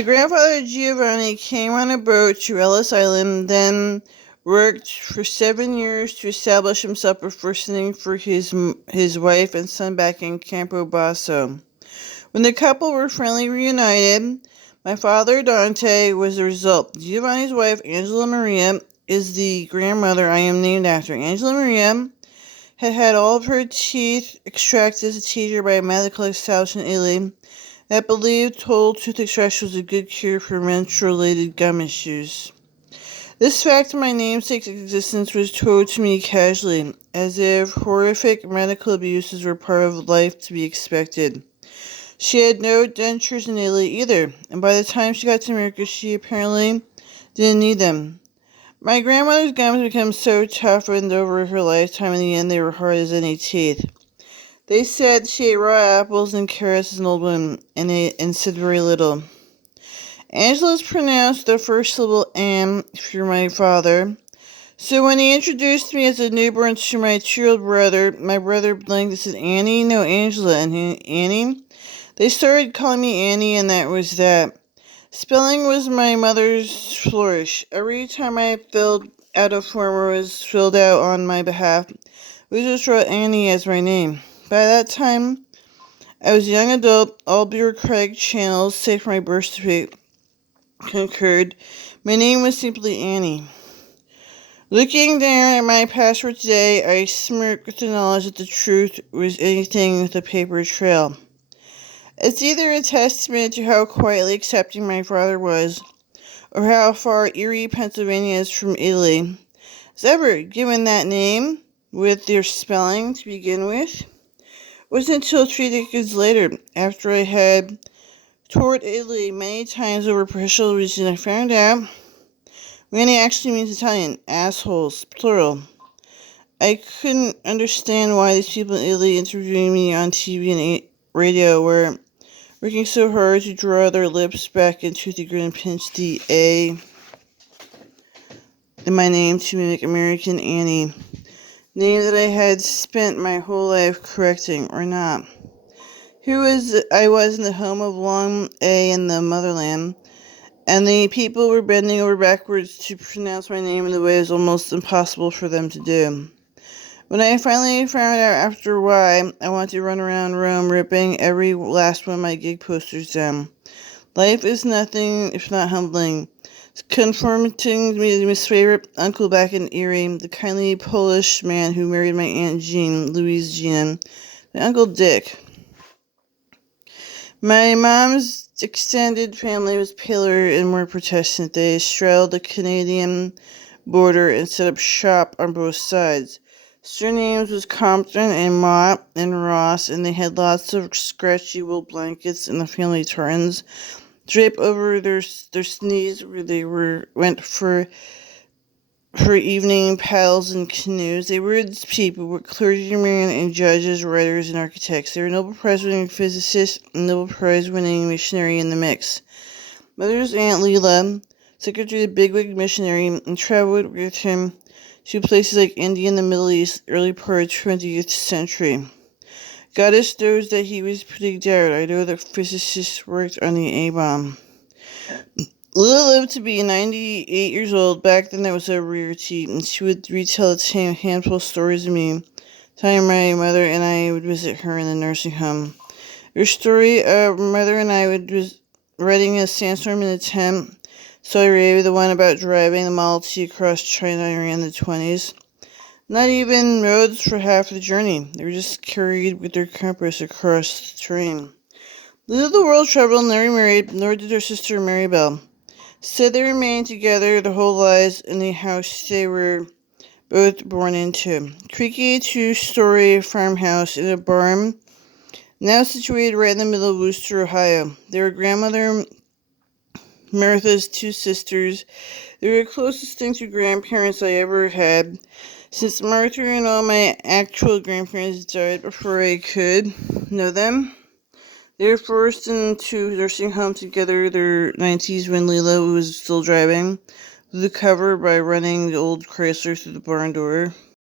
My grandfather Giovanni came on a boat to Ellis Island, then worked for 7 years to establish himself before sending for his wife and son back in Campo Basso. When the couple were finally reunited, my father Dante was the result. Giovanni's wife, Angela Maria, is the grandmother I am named after. Angela Maria had all of her teeth extracted as a teenager by a medical establishment in Italy that believed total tooth extraction was a good cure for menstrual-related gum issues. This fact of my namesake's existence was told to me casually, as if horrific medical abuses were part of life to be expected. She had no dentures in Italy either, and by the time she got to America, she apparently didn't need them. My grandmother's gums became so toughened over her lifetime, in the end they were hard as any teeth. They said she ate raw apples and carrots as an old woman, and said very little. Angela's pronounced the first syllable "am" for my father. So when he introduced me as a newborn to my 2-year-old brother, my brother blinked and said, "Annie? No, Angela." And Annie? They started calling me Annie, and that was that. Spelling was my mother's flourish. Every time I filled out a form or was filled out on my behalf, we just wrote Annie as my name. By that time, I was a young adult. All bureaucratic channels, save for my birth certificate, concurred. My name was simply Annie. Looking down at my passport today, I smirk with the knowledge that the truth was anything with a paper trail. It's either a testament to how quietly accepting my father was, or how far Erie, Pennsylvania is from Italy. As ever, given that name, with their spelling to begin with, it wasn't until 3 decades later, after I had toured Italy many times over professional reasons, I found out Randy actually means Italian, assholes, plural. I couldn't understand why these people in Italy interviewing me on TV and radio were working so hard to draw their lips back into the grin and pinch the A in my name to mimic American Annie, name that I had spent my whole life correcting, or not. I was in the home of long A in the motherland, and the people were bending over backwards to pronounce my name in the way it was almost impossible for them to do. When I finally found out after why, I wanted to run around Rome ripping every last one of my gig posters down. Life is nothing if not humbling. Confronting me to my favorite uncle back in Erie, the kindly Polish man who married my Aunt Jean, Louise Jean, my Uncle Dick. My mom's extended family was paler and more Protestant. They straddled the Canadian border and set up shop on both sides. Surnames was Compton and Mott and Ross, and they had lots of scratchy wool blankets and the family tartans drape over their knees where they went for evening paddles and canoes. They were people, were clergymen and judges, writers and architects. They were Nobel Prize-winning physicists and Nobel Prize-winning missionary in the mix. Mother's Aunt Leela, secretary of the bigwig missionary, and traveled with him to places like India and the Middle East, early part of the 20th century. Goddess knows that he was pretty down. I know that physicists worked on the A-bomb. Lila lived to be 98 years old. Back then that was a rarity, and she would retell a handful of stories to me. Time my mother and I would visit her in the nursing home. Her story, mother and I was riding a sandstorm in a tent. Saudi Arabia, the one about driving the Model T across China in the 20s. Not even roads for half the journey. They were just carried with their compass across the terrain. Little the world traveled, never married, nor did her sister Marybelle. Said they remained together their whole lives in the house they were both born into. Creaky 2-story farmhouse in a barn, now situated right in the middle of Wooster, Ohio. They were grandmother Martha's 2 sisters. They were the closest thing to grandparents I ever had, since Martha and all my actual grandparents died before I could know them. They were forced into nursing home together in their 90s when Leela was still driving, through the cover by running the old Chrysler through the barn door.